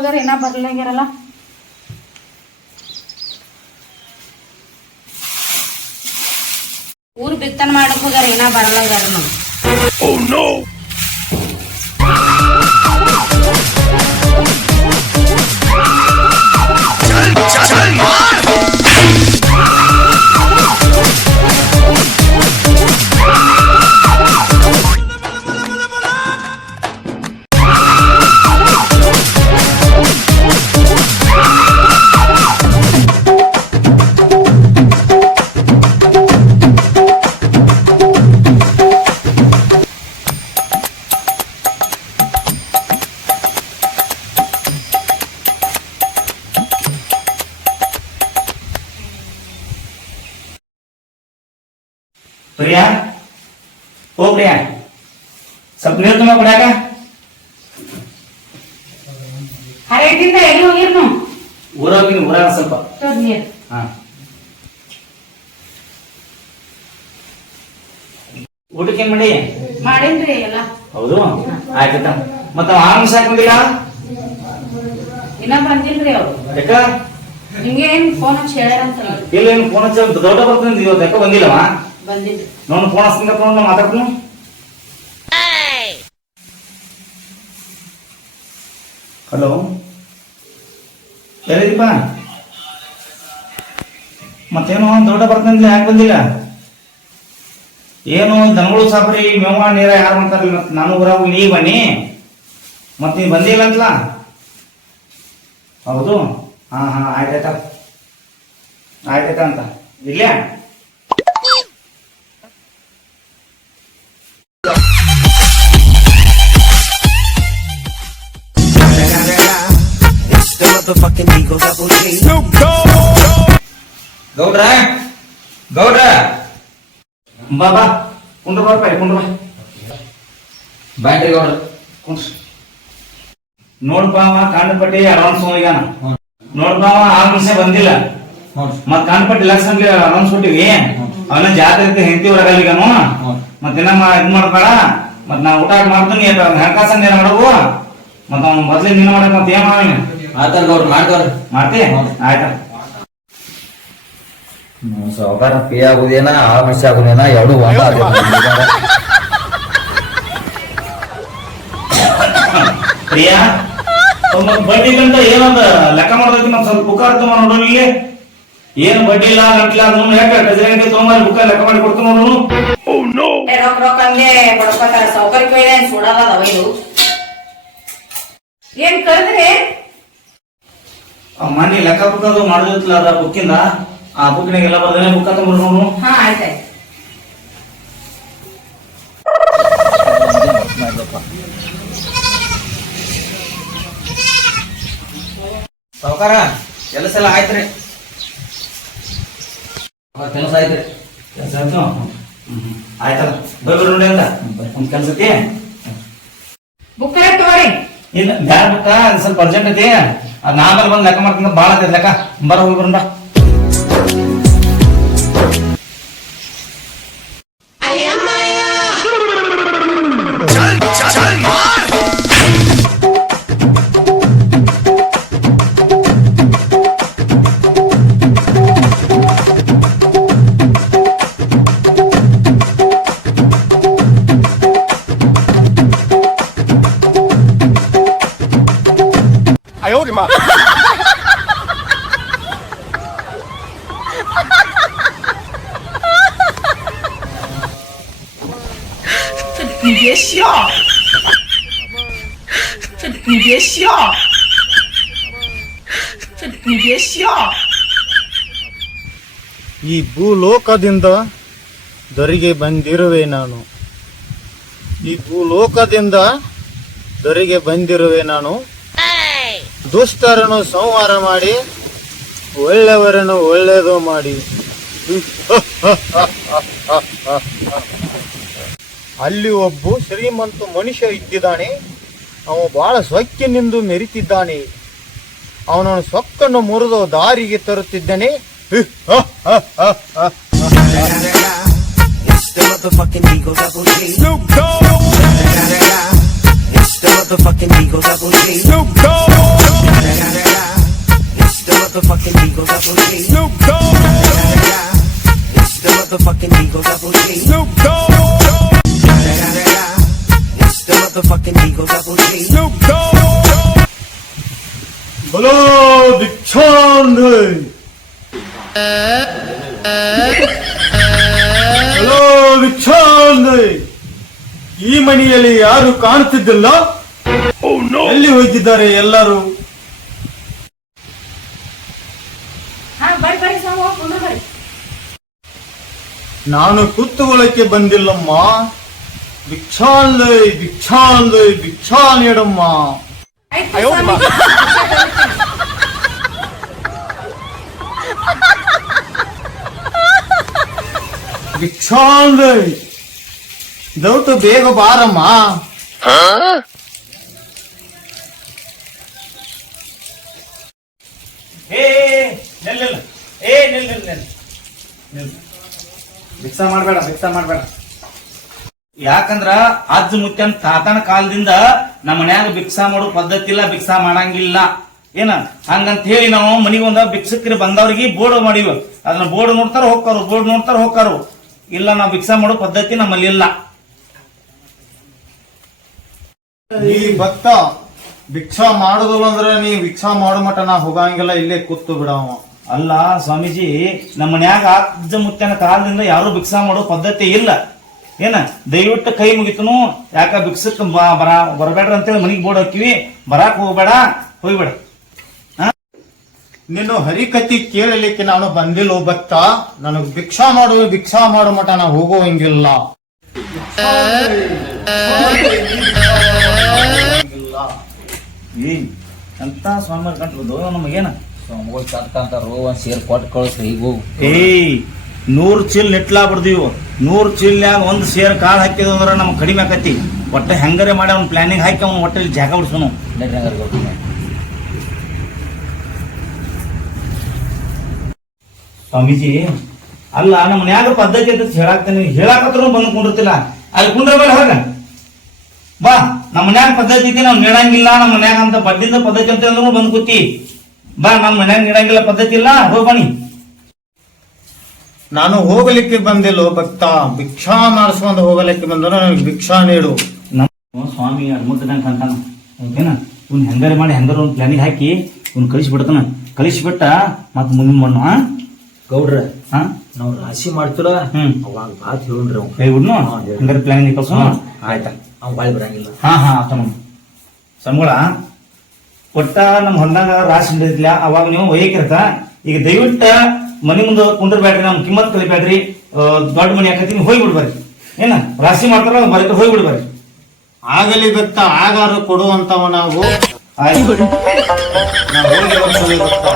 ಹೋಗ್ಯಾರ ಏನ ಬರ್ಲಾಗ್ಯಾರಲ್ಲ. ಊರ್ ಬಿತ್ತನೆ ಮಾಡಕ್ ಹೋಗ್ಯಾರ ಏನ ಬರಲಾಗ್ಯಾರ ನಾವು. Oh no! ಪ್ರಿಯಾ, ಓ ಪ್ರಿಯಾ, ಸ್ವಲ್ಪ ನೀರು ತುಂಬ ಕೊಡ್ಯಾಕ. ಹರೇಟಿಂದ ಎಲ್ಲಿ ಹೋಗಿರ್ ನೀವು? ಊರಾಗ ಸ್ವಲ್ಪ ನೀರು. ಹಾ, ಊಟಕ್ಕೆ ಏನ್ ಮಾಡಿ? ಮಾಡೇನ್ರಿ ಎಲ್ಲ. ಹೌದು, ಆಯ್ತ. ಮತ್ತ ಆರಾಮ್ಸ ಹಾಕೊಂಡಿಲ್ಲ? ಇನ್ನ ಬಂದಿಲ್ರಿ ಅವ್ರು. ಯಾಕ? ಹಿಂಗೆ ಏನ್ ಫೋನ್ ಹಚ್ಚಿ ಹೇಳ್ಯಾರಂತಲ್ಲ. ಇಲ್ಲ, ಏನು ಫೋನ್ ಹಚ್ಚ ದೊಡ್ಡ ಬರ್ತಂದ ಇವತ್ತು. ಯಾಕ ಬಂದಿಲ್ಲವ? ಬಂದಿಲ್ರಿ. ನೋಡು, ಫೋನ್ ಹಚ್ಚಿಂದ ತಗೊಂಡು ಮಾತಾಡ್ತೀನಿ. ಹಲೋ, ಎಲ್ಲಿದೀಪ? ಮತ್ತೇನು ದೊಡ್ಡ ಬರ್ತಂದಿಲ್ಲ, ಯಾಕೆ ಬಂದಿಲ್ಲ? ಏನು ದನಗಳು ಸಾಪ್ರಿ ಮೇವ ನೀರ ಯಾರು ಮಾಡ್ತಾರಲ್ಲ. ಮತ್ತೆ ನಾನು ಊರಾಗ ನೀ ಬನ್ನಿ, ಮತ್ ನೀ ಬಂದಿಲ್ಲ ಅಂತಲ. ಹೌದು, ಹಾ ಹಾ, ಆಯ್ತಾಯ್ತ ಅಂತ ಇರ್ಲಿಯಾ? ಗೌಡ್ರ ಗೌಡ್ರ ಬಾಬಾ ಕುಂಡ್ರ ಬರ್ಪ, ಕುಂಡ್ರ ಬ್ಯಾಟ್ರಿ ಗೌಡ್ರ ಕುಂಡ್ರ. ನೋಡ್ಪ, ಕಾಂಡಪಟ್ಟಿ ಅಡ್ವಾನ್ಸ್ ಹೋಗ್ಯಾನ. ನೋಡ್ಪ, ಆ ಮನುಷ್ಯ ಬಂದಿಲ್ಲ. ಮತ್ ಕಾಂಡಪಟ್ಟಿ ಲಕ್ಷ ಅಡ್ವಾನ್ಸ್ ಕೊಟ್ಟಿವಿ. ಅವನ ಜಾತ್ರೆ ಹೆಂಡತಿ ಹೊರಗಲ್ಲ ಈಗನು. ಮತ್ತಿನ್ನ ಇದ್ ಮಾಡ್ಬೇಡ. ಮತ್ ನಾ ಊಟ ಮಾಡ್ತೀನಿ, ಹಣಕಾಸ ಏನ್ ಮಾಡವು. ಮತ್ ಅವ್ನ ಮೊದ್ಲೇ ನೀನು ಮಾಡಕ್ ಮತ್ ಏನ್ ಮಾವಿನ ಆತರ ಗೌಡ್ರ ಮಾಡ್ತಿ. ಆಯ್ತಾ ಸಾವುಕಾರ ಪೇ ಆಗುದೇನ ಆ ಮನುಷ್ಯ ಆಗುದೇನ ಎರಡು ಪ್ರಿಯಾ, ಬಡ್ಡಿ ಗಂಟ ಏನಂದ ಲೆಕ್ಕ ಮಾಡೋದಕ್ಕೆ ಮತ್ ಸ್ವಲ್ಪ ಬುಕ್ಕ ಅರ್ಥ ನೋಡೋಣ. ಇಲ್ಲಿ ಏನು ಬಡ್ಡಿ ಇಲ್ಲ ಗಂಟ್ಲ ಅದನ್ನು ಯಾಕೆ ಟ್ರೆಜರಿ ತೊಗೊಂಬಲ್ಲಿ ಬುಕ್ಕ ಲೆಕ್ಕ ಮಾಡಿ ಕೊಡ್ತು ನೋಡೋಣ. ರೊಕ್ಕ ರೊಕ್ಕ ಅಂದೆ ಬಡಕೋತಾರ. ಸೌಕರ್ಯ ಸುಡೋದವ ಇದು. ಏನ್ ಕರೆದ್ರಿ? ಮನೆ ಲೆಕ್ಕ ಬುಕ್ ಅದು ಮಾಡೋದಿಲ್ಲ. ಅದ ಬುಕ್ಕಿಂದ ಆ ಬುಕ್ನಾಗೆಲ್ಲ ಬರ್ದಾನೆ. ಬುಕ್ಕ ತಗೊಂಡ್ರು ನೋಡು. ಹಾ, ಆಯ್ತಾಯ್ತು. ಸಾವುಕಾರ ಕೆಲಸ ಎಲ್ಲ ಆಯ್ತ್ರಿ. ಕೆಲಸ ಆಯ್ತ್ರಿ. ಕೆಲಸ ಆಯ್ತು. ಆಯ್ತಲ್ಲ, ಬರ್ರಿ ನೋಡಿ ಅಂತ ಒಂದ್ ಕೆಲ್ಸಕ್ಕೆ. ಬುಕ್ ಕರೆಕ್ಟ್ ಮಾಡಿ. ಇಲ್ಲ, ಬ್ಯಾಡ ಬುಕ್ಕ, ಸ್ವಲ್ಪ ಅರ್ಜೆಂಟ್ ಐತಿ. ಅದ್ ನಾವೆಲ್ಲ ಬಂದ್ ಲೆಕ್ಕ ಮಾಡ್ಕೊಂಡ್ ಬಾಳ ಐತಿ ಲೆಕ್ಕ. ಬರ ಹೋಗಿ ಬರೋಣ. ಈ ಭೂಲೋಕದಿಂದ ದೊರೆಗೆ ಬಂದಿರುವೆ ನಾನು. ಈ ಭೂಲೋಕದಿಂದ ದೊರೆಗೆ ಬಂದಿರುವೆ ನಾನು. ದುಷ್ಟರನ್ನು ಸಂಹಾರ ಮಾಡಿ ಒಳ್ಳೆಯವರನ್ನು ಒಳ್ಳೆಯದು ಮಾಡಿ. ಅಲ್ಲಿ ಒಬ್ಬ ಶ್ರೀಮಂತ ಮನುಷ್ಯ ಇದ್ದಿದ್ದಾನೆ. ಅವ ಬಹಳ ಸೊಕ್ಕಿನಿಂದ ಮೆರಿತಿದ್ದಾನೆ. ಅವನನ್ನು ಸೊಕ್ಕನ್ನು ಮುರಿದು ದಾರಿಗೆ ತರುತ್ತಿದ್ದಾನೆ. the motherfucking Eagle Double G. Snoop Dogg. It's the motherfucking Eagle Double G. Snoop Dogg. It's the motherfucking Eagle Double G. Snoop Dogg. It's the motherfucking Eagle Double G. Snoop Dogg. बोलो भिक्षांद hello ಭಿಕ್ಷಾಂದ ಈ ಮನೆಯಲ್ಲಿ ಯಾರು ಕಾಣುತ್ತಿದ್ದಿಲ್ಲ ಎಲ್ಲಿ ಹೋಗಿದ್ದಾರೆ ಎಲ್ಲರೂ ಹಾ ಬರ್ರಿ ಸಾವು ಕುಂದ್ರ ಬರ್ರಿ. ನಾನು ಕೂತುಕೊಳ್ಳಕ್ಕೆ ಬಂದಿಲ್ಲಮ್ಮ ಭಿಕ್ಷಾಂದ ಭಿಕ್ಷಾಂದ ಭಿಕ್ಷಾ ನೀಡಮ್ಮ ಆಯ್ತು ಸ್ವಾಮೀಜಿ. ಭಿಕ್ಷಾಂದ ದಯವಿಟ್ಟು ಬೇಗ ಬಾರಮ್ಮ ಏ ನಿಲ್ಲ ಏ ನಿಲ್ಲ ಭಿಕ್ಷಾ ಮಾಡ್ಬೇಡ ಯಾಕಂದ್ರ ಅಜ್ಜ ಮುತ್ಯನ್ ತಾತನ ಕಾಲದಿಂದ ನಮ್ಮ ಮನ್ಯಾಗ ಭಿಕ್ಷಾ ಮಾಡೋ ಪದ್ಧತಿ ಇಲ್ಲ, ಭಿಕ್ಷಾ ಮಾಡಂಗಿಲ್ಲ ಏನ ಹಂಗಂತ ಹೇಳಿ ನಾವು ಮನಿಗೊಂದ ಭಿಕ್ಷಕರು ಬಂದವ್ರಿಗೆ ಬೋರ್ಡ್ ಮಾಡಿವಿ. ಅದನ್ನ ಬೋರ್ಡ್ ನೋಡ್ತಾರ ಹೋಗ್ತಾರು ಇಲ್ಲ, ನಾವು ಭಿಕ್ಷಾ ಮಾಡೋ ಪದ್ಧತಿ ನಮ್ಮಲ್ಲಿ ಇಲ್ಲ. ಈ ಭಕ್ತ ಭಿಕ್ಷಾ ಮಾಡುದಿಲ್ಲ ಅಂದ್ರೆ ನೀ ಭಿಕ್ಷಾ ಮಾಡೋ ಮಟ ನಾ ಹೋಗಂಗಿಲ್ಲ, ಇಲ್ಲೇ ಕೂತು ಬಿಡವ. ಅಲ್ಲ ಸ್ವಾಮೀಜಿ, ನಮ್ಮ ಮನ್ಯಾಗ ಅಜ್ಜ ಮುತ್ಯನ ಕಾಲದಿಂದ ಯಾರು ಭಿಕ್ಷಾ ಮಾಡೋ ಪದ್ಧತಿ ಇಲ್ಲ ಏನ. ದಯವಿಟ್ಟು ಕೈ ಮುಗಿತನು, ಯಾಕ ಭಿಕ್ಷಕ್ ಬರಬೇಡ್ರ ಅಂತೇಳಿ ಮನಿಗ್ ಬೋರ್ಡ್ ಹಾಕಿವಿ. ಬರಾಕ್ ಹೋಗ್ಬೇಡ. ನಿನ್ನ ಹರಿಕತಿ ಕೇಳಲಿಕ್ಕೆ ನಾನು ಬಂದಿಲ್ಲ ಭಕ್ತ. ನನಗ್ ಭಿಕ್ಷಾ ಮಾಡೋ ಮಟ ನಾ ಹೋಗೋಂಗಿಲ್ಲ. ಅಂತ ಸ್ವಾಮಿ ಕಂಟ್ಬೋದು ನಮಗೇನ ಸ್ವಾಮಿಗಳು ಚಟ್ಕಂತಾರು ಒಂದ್ ಸೇರ್ ಕೊಟ್ಟು ಕಳಿಸ್ರಿ ಈಗ ಹೋಗು. 100 ಚೀಲ್ ನೆಟ್ಲಾ ಬಿಡ್ದೀವು. 100 ಚೀಲ್ನ್ಯಾಗ ಒಂದ್ ಸೇರ್ ಕಾಳು ಹಾಕಿದ್ವು ಅಂದ್ರ ನಮ್ಗೆ ಕಡಿಮೆ ಆಕತಿ. ಒಟ್ಟೆ ಹೆಂಗಾರೆ ಮಾಡಿ ಅವ್ನ ಪ್ಲಾನಿಂಗ್ ಹಾಕಿ ಅವ್ನ ಹೊಟ್ಟೆ ಜಾಗ ಬಿಡ್ಸೋನು. ಸ್ವಾಮೀಜಿ ಅಲ್ಲ, ನಮ್ಮ ಮನ್ಯಾಗ ಪದ್ಧತಿ ಅಂತ ಹೇಳಾಕ್ತೇನೆ, ಹೇಳಾಕತ್ರು ಬಂದು ಕುಂಡಿರ್ತಿಲ್ಲ. ಅಲ್ಲಿ ಕುಂಡ್ರ ಮೇಲೆ ಹೋಗ ಬಾ. ನಮ್ಮ ಮನ್ಯಾಗ ಪದ್ಧತಿ ಐತಿ, ನಾವ್ ನೀಡಂಗಿಲ್ಲ. ನಮ್ಮ ಮನ್ಯಾಗ ಅಂತ ಬಡ್ಡಿಂದ ಪದ್ಧತಿ ಅಂತ ಅಂದ್ರೂ ಬಂದ್ ಕೂತಿ ಬಾ. ನಮ್ಮ ಮನ್ಯಾಗ ನೀಡಂಗಿಲ್ಲ, ಪದ್ಧತಿ ಇಲ್ಲ, ಹೋಗ್ ಬನ್ನಿ. ನಾನು ಹೋಗಲಿಕ್ಕೆ ಬಂದಿಲ್ಲ ಭಕ್ತ, ಭಿಕ್ಷಾ ಮಾಡಿಸ್ಕೊಂಡು ಹೋಗಲಿಕ್ಕೆ ಬಂದ್ರೆ ನನಗೆ ಭಿಕ್ಷಾ ನೀಡು. ನಮ್ಮ ಸ್ವಾಮಿ ಅಡ್ಮುಟ್ಟದಂಗ ಅಂತಾನ ಏನ. ಇವ್ನ ಹೆಂಗಾರೆ ಮಾಡಿ ಹೆಂಗಾರ ಒಂದು ಪ್ಲಾನಿಂಗ್ ಹಾಕಿ ಇವ್ನ ಕಳಿಸ್ಬಿಡ್ತಾನ. ಕಳಿಸ್ಬಿಟ್ಟ ಮತ್ ಮುಂದಿನ ಮಣ್ಣು ಗೌಡ್ರ ಹಾ ನಾವ್ ರಾಶಿ ಮಾಡ್ತಿಲ್ಲ ಅವಾಗ ಬಾತ್ ಹೇಳುನ್ರಿ ಅವ್ ಕೈ ಬಿಡ್ನು ಹೆಂಗಾರೆ ಪ್ಲಾನಿಂಗ್ ಕಳ್ಸೋ. ಆಯ್ತಾ, ಅವ್ ಬಾಳಿ ಬರಂಗಿಲ್ಲ. ಹಾ ಆತ ನೋಡಿ ಸಂಬಳ ಒಟ್ಟ ನಮ್ಮ ಹೊಲ್ದಾಗ ರಾಶಿ ಹಿಡಿದಿಲ್ಲ. ಅವಾಗ ನೀವು ಒಯ್ಯಕಿರ್ತ. ಈಗ ದಯವಿಟ್ಟ ಮನಿ ಮುಂದೆ ಕುಂಡ್ರಬೇಡ್ರಿ, ನಮ್ ಕಿಮ್ಮತ್ ಕಲಿಬೇಡ್ರಿ. ದೊಡ್ಡ ಮನಿ ಹಾಕತಿ, ನೀವು ಹೋಗಿ ಬಿಡ್ಬಾರಿ ಏನ. ರಾಶಿ ಮಾಡ್ತಾರ ಬರೀ ಹೋಗಿ ಬಿಡ್ಬಾರಿ. ಆಗಲಿ ಭಕ್ತ, ಆಗಾರು ಕೊಡುವಂತವ ನಾವು. ಆಯ್ತು, ನಾವು ಹೋಗಿ ಬರ್ತೀವಿ ಭಕ್ತ.